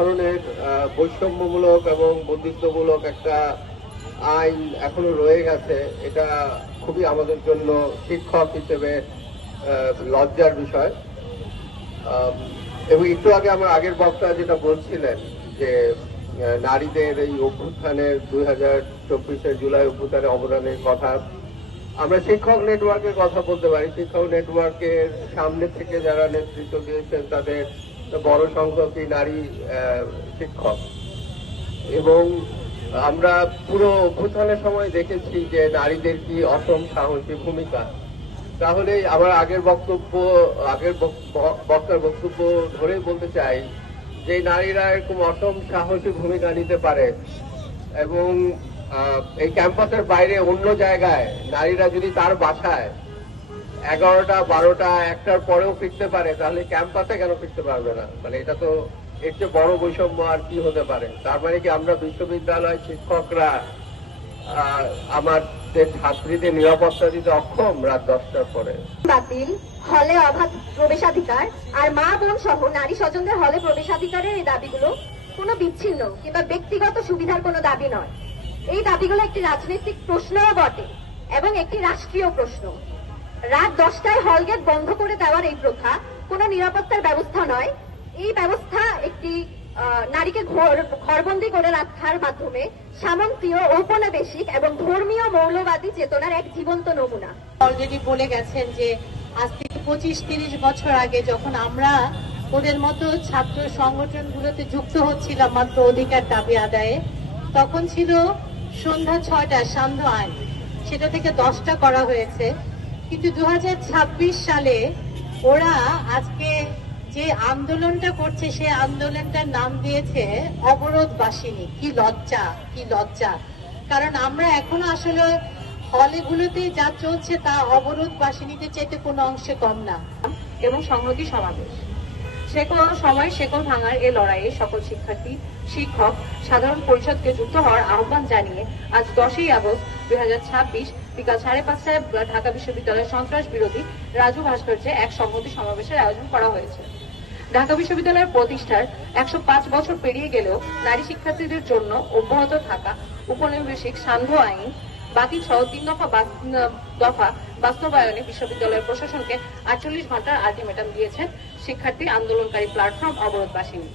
ধরনের বৈষম্যমূলক এবং বন্ধুত্বমূলক একটা আইন এখনো রয়ে গেছে, এটা খুবই আমাদের জন্য শিক্ষক হিসেবে লজ্জার বিষয়। এবং একটু আগে আমার আগের বক্তা যেটা বলছিলেন যে নারীদের এই অভ্যুত্থানের 2024-এর জুলাই অভ্যুত্থানে অবদানের কথা, আমরা শিক্ষক নেটওয়ার্কের কথা বলতে পারি। শিক্ষক নেটওয়ার্কের সামনে থেকে যারা নেতৃত্ব দিয়েছেন তাদের বড় সংখ্যকই নারী শিক্ষক, এবং আমরা পুরো অভ্যুত্থানের সময় দেখেছি যে নারীদের কি অসম সাহসী ভূমিকা। তাহলে আমার আগের বক্তার বক্তব্য ধরে বলতে চাই যে নারীরা এরকম অসম সাহসী ভূমিকা নিতে পারে, এবং এই ক্যাম্পাসের বাইরে অন্য জায়গায় নারীরা যদি তার বাসায় 11টা 12টা 1টার পরেও ফিরতে পারে, তাহলে ক্যাম্পাসে কেন ফিরতে পারবে না? মানে এটা তো এর চেয়ে বড় বৈষম্য আর কি হতে পারে? তার মানে কি আমরা বিশ্ববিদ্যালয় শিক্ষকরা আমাদের ছাত্রীদের নিরাপত্তা দিতে অক্ষম রাত 10টার পরে? বাতিল, হলে অবাধ প্রবেশাধিকার আর মা বোন সহ নারী স্বজনদের হলে প্রবেশাধিকারের এই দাবিগুলো কোনো বিচ্ছিন্ন কিংবা ব্যক্তিগত সুবিধার কোনো দাবি নয়। এই দাবিগুলো একটি রাজনৈতিক প্রশ্নও বটে এবং একটি রাষ্ট্রীয় প্রশ্ন। রাত 10টায় হলগেট বন্ধ করে দেওয়ার এই প্রথা কোনো নিরাপত্তার ব্যবস্থা নয়। এই ব্যবস্থা একটি নারীকে ঘরবন্দি করে রাখার মাধ্যমে সামন্তীয়, ঔপনিবেশিক এবং ধর্মীয় মৌলবাদী চেতনার এক জীবন্ত নমুনা। অলরেডি বলে গেছেন যে আজ থেকে 25-30 বছর আগে যখন আমরা ওদের মতো ছাত্র সংগঠনগুলোতে যুক্ত হচ্ছিলাম মাত্র অধিকার দাবি আদায়ে, তখন ছিল সন্ধ্যা 6টা সান্ধ্য আইন, সেটা থেকে 10টা করা হয়েছে। কিন্তু 2026 সালে ওরা আজকে যে আন্দোলনটা করছে সে আন্দোলনটার নাম দিয়েছে অবরোধবাসিনী। কি লজ্জা, কি লজ্জা! কারণ আমরা এখনো আসলে হলগুলোতে যা চলছে তা অবরোধবাসিনীতে চাইতে কোনো অংশে কম না। এবং সংহতি সমাবেশ, সেকল সময় সেকল ভাঙার এ লড়াইয়ে সকল শিক্ষার্থী, শিক্ষক, সাধারণ পরিষদকে যুক্ত হওয়ার আহ্বান জানিয়ে আজ 10ই আগস্ট 2026 বিকাল 5:30টায় ঢাকা বিশ্ববিদ্যালয়ের সন্ত্রাস বিরোধী রাজু ভাস্কর্যে এক সংহতি সমাবেশের আয়োজন করা হয়েছে। ঢাকা বিশ্ববিদ্যালয়ের প্রতিষ্ঠার 105 বছর পেরিয়ে গেলেও নারী শিক্ষার্থীদের জন্য অব্যাহত থাকা উপনিবেশিক সান্ধ্য আইন বাতিল সহ 3 দফা বাস্তবায়নে বিশ্ববিদ্যালয়ের প্রশাসনকে 48 ঘন্টার আলটিমেটাম দিয়েছেন শিক্ষার্থী আন্দোলনকারী প্ল্যাটফর্ম অবরোধবাসিনী।